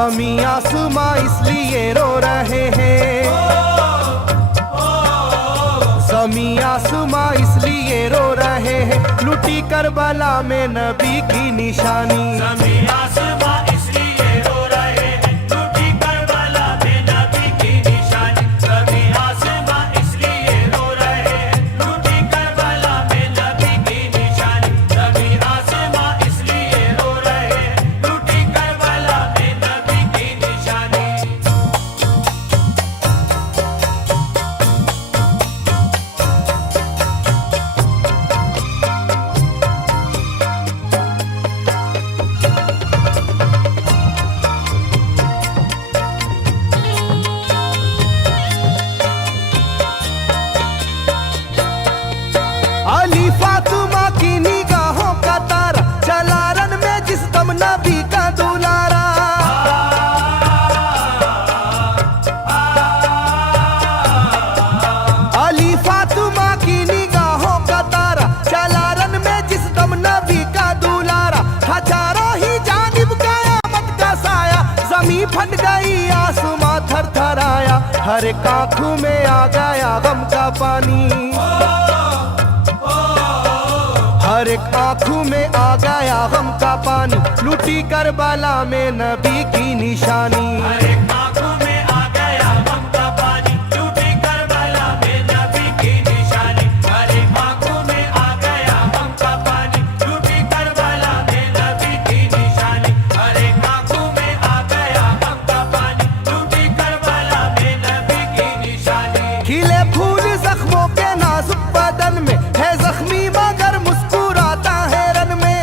ज़मीं आसमां इसलिए रो रहे हैं, ज़मीं आसमां इसलिए रो रहे हैं, लुटी करबला में नबी की निशानी। ज़मीं आसमां इसलिए रो रहे हैं, लुटी करबला में नबी की निशानी। ज़मीं आसमां इसलिए रो रहे हैं, लुटी करबला में नबी की निशानी। ज़मीं आसमां इसलिए रो रहे हैं, लुटी करबला में नबी की निशानी। अली फातिमा की निगाहों का तारा, चला रन में जिस दम नबी का दुलारा। अली फातिमा की निगाहों का तारा, चला रन में जिस दम नबी का दुलारा। हजारों ही जानिब कयामत का साया, जमीन फट गई आसमां थर थर आया। हर एक आंखों में आ गया गम का पानी, हर एक आंखों में आ गया गम का पानी, लुटी करबला में नबी की निशानी। हर एक आंखों में आ गया गम का पानी, लुटी करबला में नबी की निशानी। हर एक आंखों में आ गया गम का पानी, लुटी करबला में नबी की निशानी। हर एक आंखों में आ गया गम का पानी, लुटी करबला में नबी की निशानी। खिले फूल जख्मों के नाजुक बदन में है जख्मी मगर मुस्कुराता है रन में।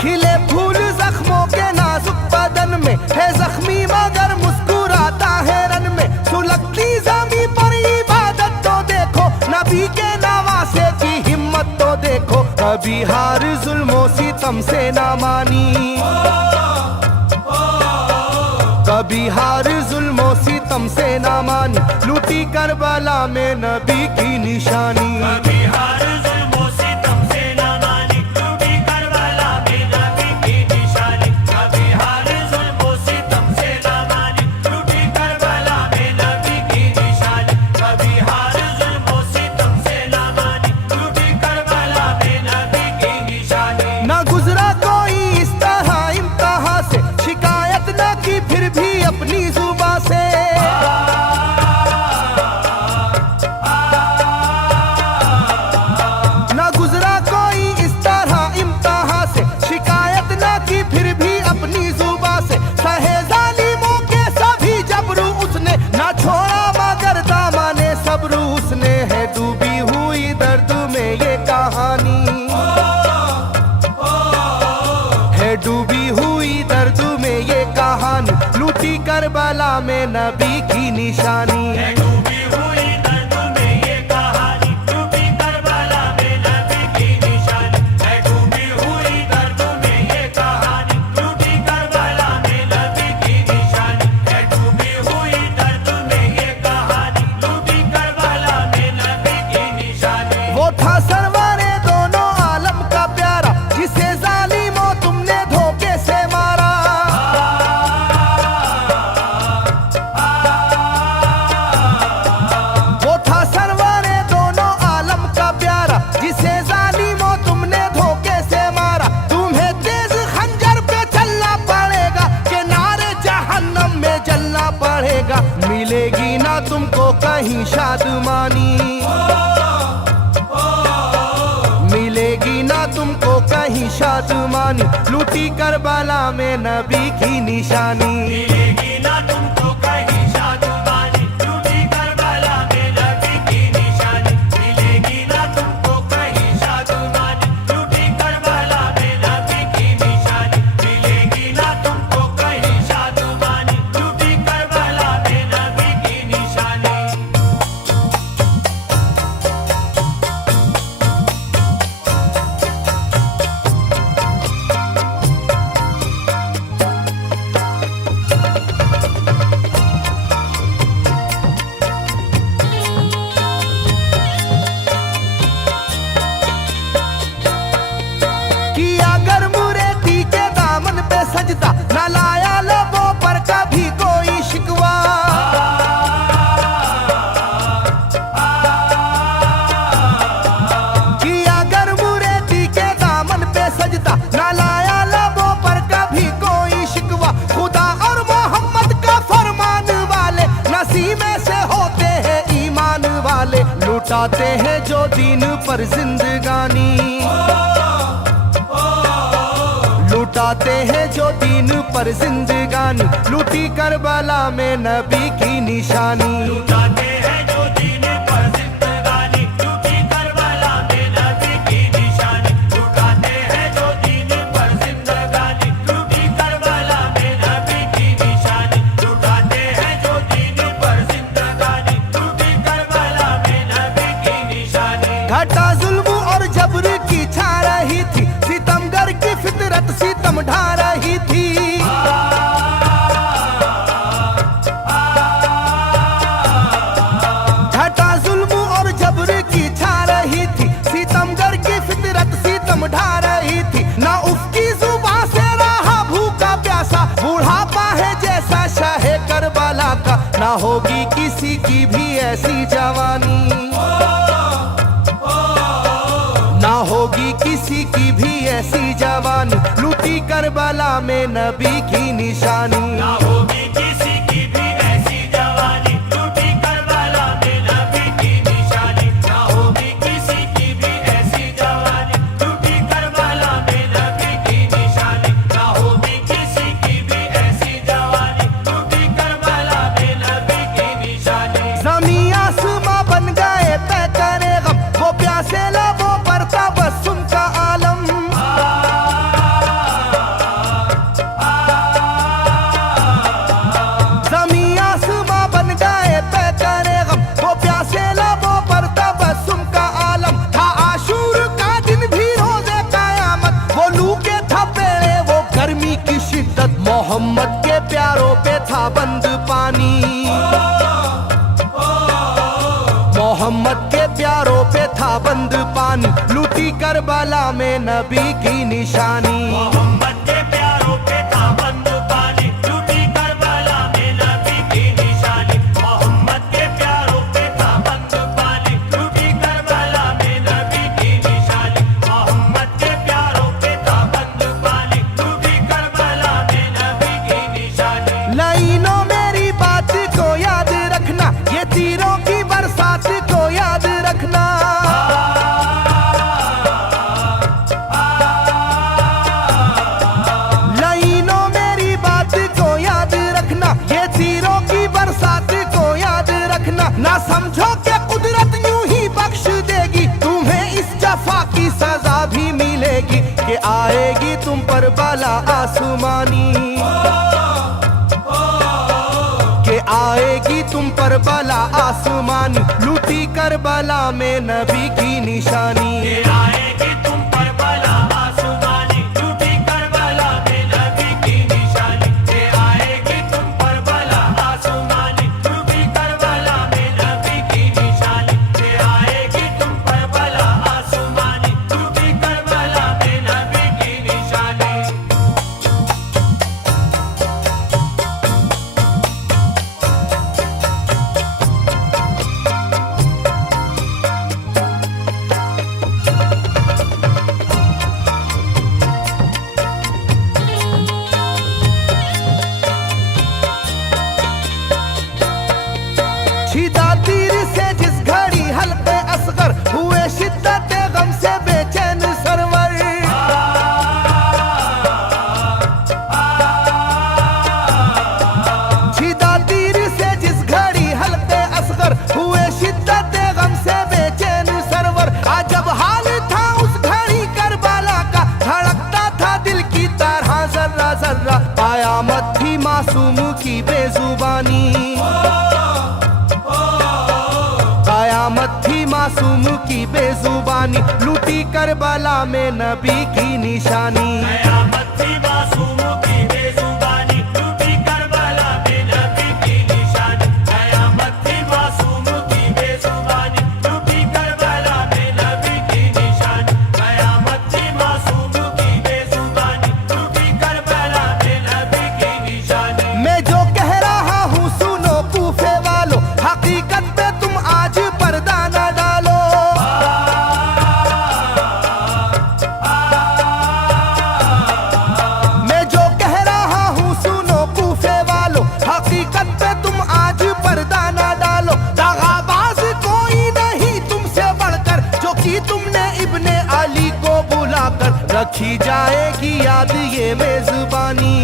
खिले फूल जख्मों के नाजुक बदन में है जख्मी मगर मुस्कुराता है रन में। सुलगती ज़मीं पर इबादत तो देखो, नबी के नवासे की हिम्मत तो देखो। कभी हार जुल्मों सितम से ना मानी, कभी हार जुल्मों सितम से ना मानी, लूटी करबला में नबी की निशानी। कभी हार जुल्मों सितम से ना मानी, लूटी करबला में नबी की निशानी। कभी हार जुल्मों सितम से ना मानी, लूटी करबला में नबी की निशानी। कभी हार जुल्मों सितम से ना मानी, लूटी करबला में नबी की निशानी। ना गुजरा कोई इस तरह इम्तिहा से, शिकायत न की फिर भी अपनी जुबां से। ना गुजरा कोई इस तरह इम्तिहा से, शिकायत न की फिर भी अपनी जुबां से। सहे जालिमों के सभी जबरू उसने, ना छोड़ा मगर दामने सब्र उसने। है डूबी हुई दर्द में ये कहानी, है डूबी हुई दर्द में ये कहानी, लूटी करबला में नबी की निशानी। है डूबी हुई दर्द में ये कहानी, लूटी करबला में नबी की निशानी। है डूबी हुई दर्द में ये कहानी, लूटी करबला में नबी की निशानी। है डूबी हुई दर्द में ये कहानी, लूटी करबला में नबी की निशानी। वो था सरवारे दोनों आलम का प्यारा, जिसे जालिमों तुमने धोखे से मारा। वो था सरवारे दोनों आलम का प्यारा, जिसे जालिमों तुमने धोखे से मारा। तुम्हें तेज खंजर पे चलना पड़ेगा, के नारे जहन्नम में जलना पड़ेगा। मिलेगी ना तुमको कहीं शादमानी, मिलेगी ना तुमको कहीं शादमानी, लूटी करबला में नबी की निशानी। मिलेगी ना तुमको कहीं शादमानी, लूटी करबला में नबी की निशानी। मिलेगी ना तुमको कहीं शादमानी, लूटी करबला में नबी की निशानी। मिलेगी ना तुमको कहीं शादमानी, लूटी करबला में नबी की निशानी। उसी में से होते हैं ईमान वाले, लुटाते हैं जो दीन पर जिंदगानी, लुटाते हैं जो दीन पर जिंदगानी, लूटी करबला में नबी की निशानी। लुटाते हैं जो दीन पर जिंदगानी, लूटी करबला में नबी की निशानी। लुटाते हैं जो दीन पर जिंदगानी, लूटी करबला में नबी की निशानी। लुटाते हैं जो दीन पर जिंदगानी, लूटी करबला में नबी की निशानी। घटा जुल्म और जबर की छा रही थी, सितमगर की फितरत सितम ढा रही थी। घटा जुल्म और जबर की छा रही थी, सितमगर की फितरत सितम ढा रही थी। ना उसकी जुबान से रहा भूखा प्यासा, बुढ़ापा है जैसा शाहे करबला का, ना होगी किसी की भी ऐसी जवानी, ना होगी किसी की भी ऐसी जवानी, लूटी करबला में नबी की निशानी। ना होगी किसी की भी ऐसी जवानी, लूटी करबला में नबी की निशानी। ना होगी किसी की भी ऐसी जवानी, लूटी करबला में नबी की निशानी। ना होगी किसी की भी ऐसी जवानी, लूटी करबला में नबी की निशानी। ज़मीं आसमां बन गए तय करे गम, वो प्यासे लबों पर तबस्सुम का आलम। ज़मीं आसमां बन गए तय करे गम, वो प्यासे लबों पर तबस्सुम का आलम। था आशूर का दिन भी रोज़े क़यामत, वो लू के थपेड़े वो गर्मी की शिद्दत, मोहम्मद के प्यारों पे था बंद पानी, मोहम्मद के प्यारों पे था बंद पानी, लूटी करबला में नबी की निशानी। मोहम्मद के प्यारों पे था बंद पानी, लूटी करबला में नबी की निशानी। मोहम्मद के प्यारों पे था बंद पानी, लूटी करबला में नबी की निशानी। मोहम्मद के प्यारों पे था बंद पानी, लूटी करबला में नबी की निशानी। लाइनों मेरी बात को याद रखना, ये तीरों की बरसात को याद रखना। लाइनों मेरी बात को याद रखना, ये तीरों की बरसात को याद रखना। ना समझो कि कुदरत यूं ही बख्श देगी, तुम्हें इस जफा की सजा भी मिलेगी, कि आएगी तुम पर बला आसमानी, के आएगी तुम पर बला आसमानी, लूटी करबला में नबी की निशानी। ये आएगी तुम पर बला आसमानी, लूटी करबला में नबी की निशानी। ये आएगी तुम पर बला आसमानी, लूटी करबला में नबी की निशानी। ये आएगी तुम पर बला आसमानी, लूटी करबला में नबी की निशानी। छिदा तीर से जिस घड़ी हल्के असगर हुए, शिद्दत गम से बेचैन सरवर। छिदा तीर से जिस घड़ी हल्के असगर हुए, शिद्दत गम से बेचैन सरवर। अजब हाल था उस घड़ी करबला का, धड़कता था दिल की तरह जर्रा जर्रा। कयामत थी मासूम की बेजुबानी, कयामत थी मासूम की बेजुबानी, लूटी करबला में नबी की निशानी। कयामत थी मासूम की बेजुबानी, लूटी करबला में नबी की निशानी। कयामत थी मासूम की बेजुबानी, लूटी करबला में नबी की निशानी। कयामत थी मासूम की बेजुबानी, लूटी करबला में नबी की निशानी। मैं जो कह रहा हूँ सुनो कूफे वालों, हकीकत पे तुम आज पर्दा न डालो। मैं जो कह रखी जाएगी याद ये मेजबानी,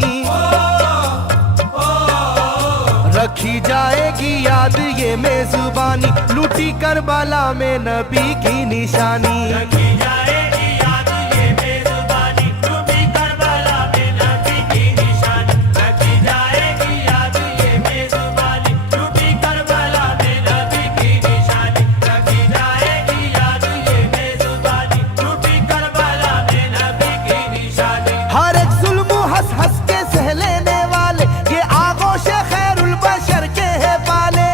रखी जाएगी याद ये मेजबानी, लूटी करबला में नबी की निशानी। रखी जाएगी याद ये मेजबानी, लूटी करबला में नबी की निशानी। रखी जाएगी याद ये मेजबानी, लूटी करबला में नबी की निशानी। रखी जाएगी याद ये मेजबानी, लूटी करबला में नबी की निशानी। हर एक जुल्म हंस हंस के सह लेने वाले ये आगोश खैरुल बशर के है पाले।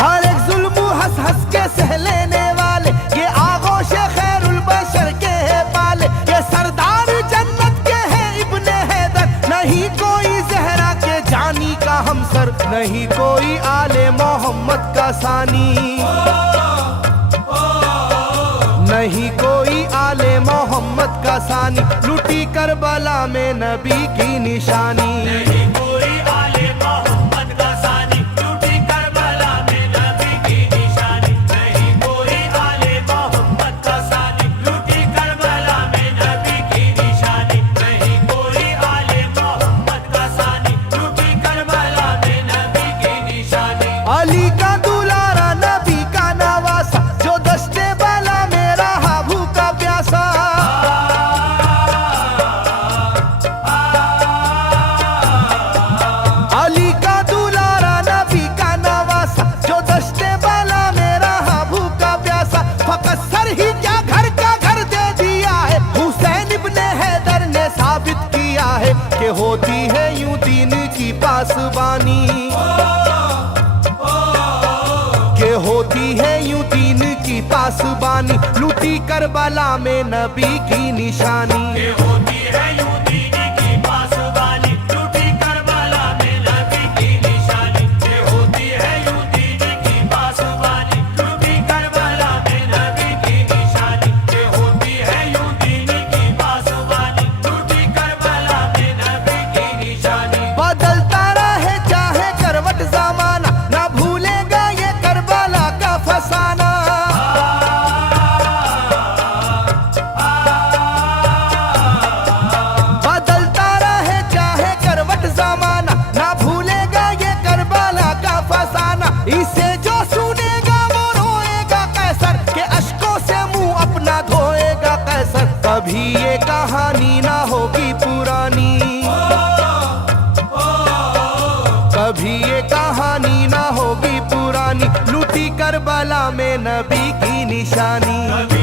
हर एक जुल्म हंस हंस के सह लेने वाले ये आगोश खैरुल बशर के है पाले। ये सरदार जन्नत के है इब्ने हैदर, नहीं कोई जहरा के जानी का हमसर, नहीं कोई आले मोहम्मद का सानी, नहीं कोई आले मोहम्मद का सानी, लूटी करबला में नबी की निशानी। नहीं कोई आले मोहम्मद का सानी, लूटी करबला में नबी की निशानी। नहीं कोई आले मोहम्मद का सानी, लूटी करबला में नबी की निशानी। नहीं कोई आले मोहम्मद का सानी, लूटी करबला में नबी की निशानी। अली का दुलारा नबी का नवासा, जो दस्ते बाला में रहा भूखा प्यासा। अली का दुलारा नबी का नवासा, जो दस्ते बाला में रहा भूखा प्यासा। फकत सर ही क्या घर का घर दे दिया है, हुसैन इब्ने हैदर ने साबित किया है कि होती है यूं दीन की पासबानी, के होती है यूं दीन की पासबानी, लूटी करबला में नबी की निशानी। ये होती है यूं दीन की पासबानी, लूटी करबला में नबी की निशानी। ये होती है यूं दीन की पासबानी, लूटी करबला में नबी की निशानी। ये होती है यूं दीन की पासबानी, लूटी करबला में नबी की निशानी। बदलता रहे चाहे करवट जमाना, ना भूलेगा ये करबला का फसाना। बदलता रहे चाहे करवट जमाना, ना भूलेगा ये करबला का फसाना। इसे जो सुनेगा वो रोएगा कैसर, के अश्कों से मुंह अपना धोएगा कैसर। कभी ये कहानी ना होगी पुरानी, कभी ये कहानी ना होगी पुरानी, लूटी करबला में नबी की निशानी। कभी